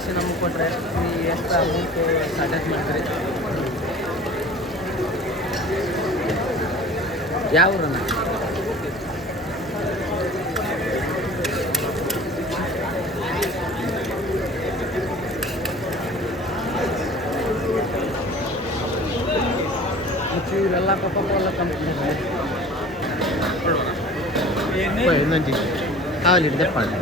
ಭಾಷೆ ನಮಗೆ ಕೊಟ್ಟರೆ ಎಷ್ಟು ಅಮೌಂಟು ಸಜೆಸ್ಟ್ ಮಾಡ್ತೀರಿ? ಯಾವ ಊರನ್ನ? ಇವರೆಲ್ಲ ಕೊಲ್ಲ ಕಂಪ್ನಿ ನಂಜಿ ಕಾವಲಿಡಿದೆ ಪಾಡು